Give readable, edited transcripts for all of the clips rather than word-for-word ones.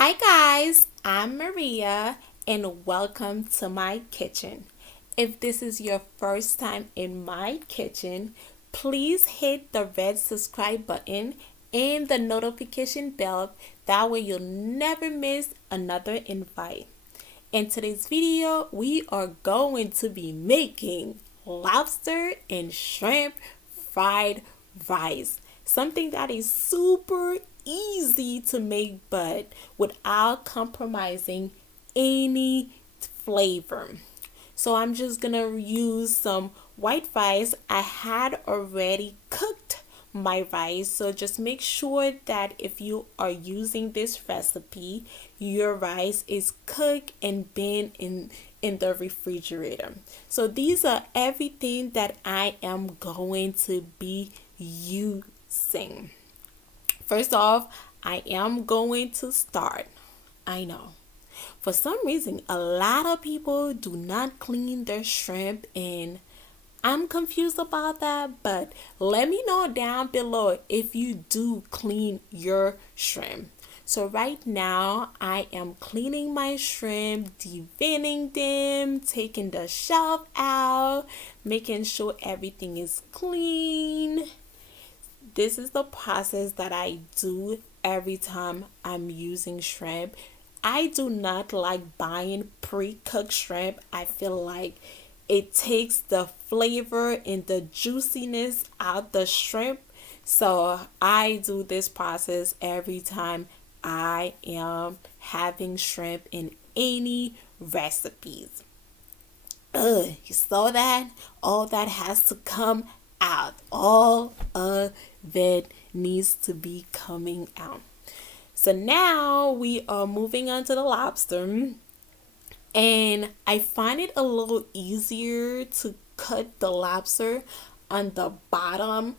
Hi guys, I'm Maria and welcome to my kitchen. If this is your first time in my kitchen, please hit the red subscribe button and the notification bell. That way you'll never miss another invite. In today's video, we are going to be making lobster and shrimp fried rice. Something that is super easy to make but without compromising any flavor. So I'm just gonna use some white rice. I had already cooked my rice, so just make sure that if you are using this recipe, your rice is cooked and been in the refrigerator. So these are everything that I am going to be using. First off, I am going to start. I know. For some reason, a lot of people do not clean their shrimp, and I'm confused about that, but let me know down below if you do clean your shrimp. So right now, I am cleaning my shrimp, deveining them, taking the shell out, making sure everything is clean. This is the process that I do every time I'm using shrimp. I do not like buying pre-cooked shrimp. I feel like it takes the flavor and the juiciness out the shrimp. So I do this process every time I am having shrimp in any recipes. You saw that? All that has to come out. All of it needs to be coming out. So now we are moving on to the lobster. And I find it a little easier to cut the lobster on the bottom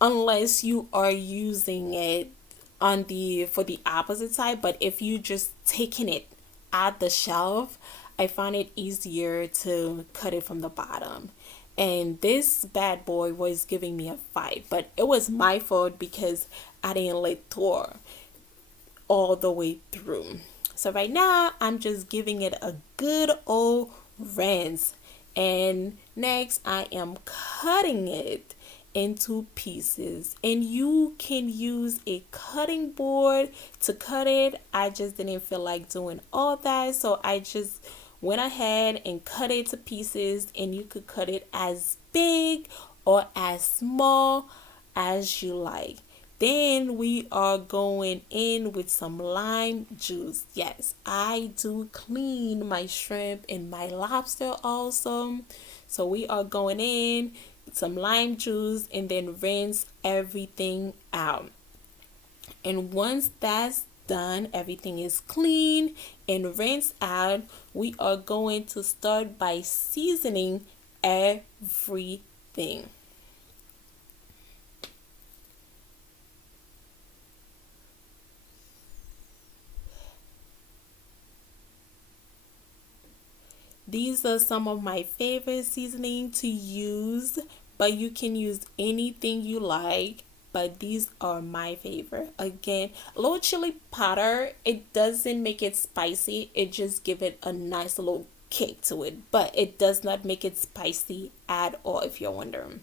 unless you are using it on the for the opposite side. But if you just taking it at the shelf, I find it easier to cut it from the bottom. And this bad boy was giving me a fight, but it was my fault because I didn't let Thor all the way through. So right now I'm just giving it a good old rinse. And next I am cutting it into pieces, and you can use a cutting board to cut it. I just didn't feel like doing all that, so I just went ahead and cut it to pieces, and you could cut it as big or as small as you like. Then we are going in with some lime juice. Yes, I do clean my shrimp and my lobster also. So we are going in with some lime juice and then rinse everything out. And once that's done, everything is clean and rinsed out, we are going to start by seasoning everything. These are some of my favorite seasoning to use, but you can use anything you like. But these are my favorite. Again, a little chili powder. It doesn't make it spicy. It just give it a nice little kick to it. But it does not make it spicy at all, if you're wondering.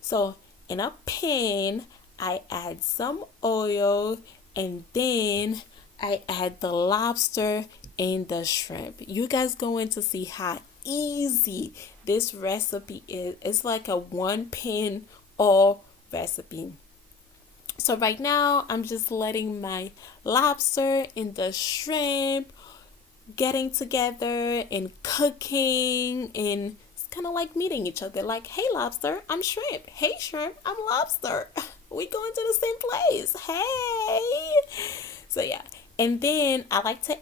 So in a pan, I add some oil, and then I add the lobster and the shrimp. You guys going to see how easy this recipe is. It's like a one pan all recipe. So right now I'm just letting my lobster and the shrimp getting together and cooking, and it's kind of like meeting each other, like, hey lobster, I'm shrimp, hey shrimp, I'm lobster, we going to the same place, hey. So yeah, and then I like to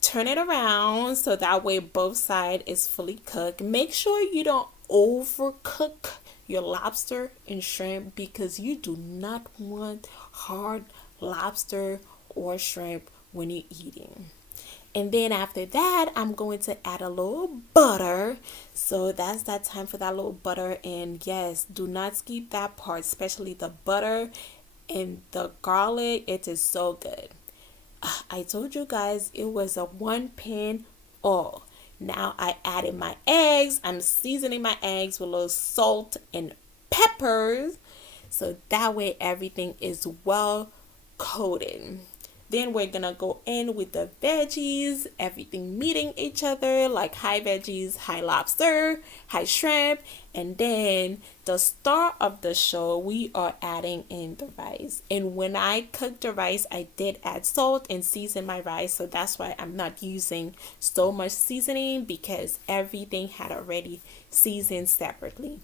turn it around so that way both side is fully cooked. Make sure you don't overcook your lobster and shrimp because you do not want hard lobster or shrimp when you're eating. And then after that, I'm going to add a little butter. So that's that time for that little butter. And yes, do not skip that part, especially the butter and the garlic. It is so good. I told you guys it was a 1 pan oil. Now I added my eggs. I'm seasoning my eggs with a little salt and peppers, so that way everything is well coated. Then we're gonna go in with the veggies, everything meeting each other, like high veggies, high lobster, high shrimp, and then the star of the show, we are adding in the rice. And when I cooked the rice, I did add salt and season my rice, so that's why I'm not using so much seasoning, because everything had already seasoned separately.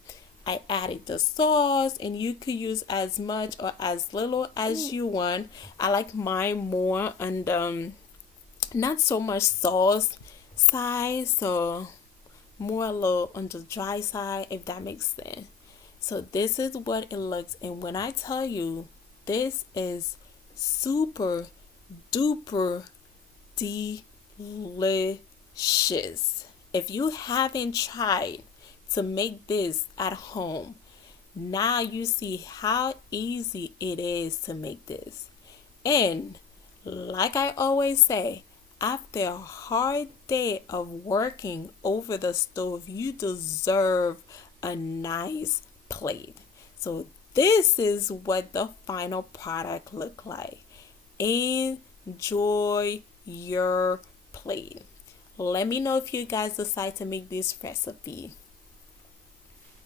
I added the sauce, and you could use as much or as little as you want. I like mine more on the not so much sauce side, so more a little on the dry side, if that makes sense. So this is what it looks, and when I tell you, this is super duper delicious. If you haven't tried to make this at home, now you see how easy it is to make this. And like I always say, after a hard day of working over the stove, you deserve a nice plate. So this is what the final product look like. Enjoy your plate. Let me know if you guys decide to make this recipe.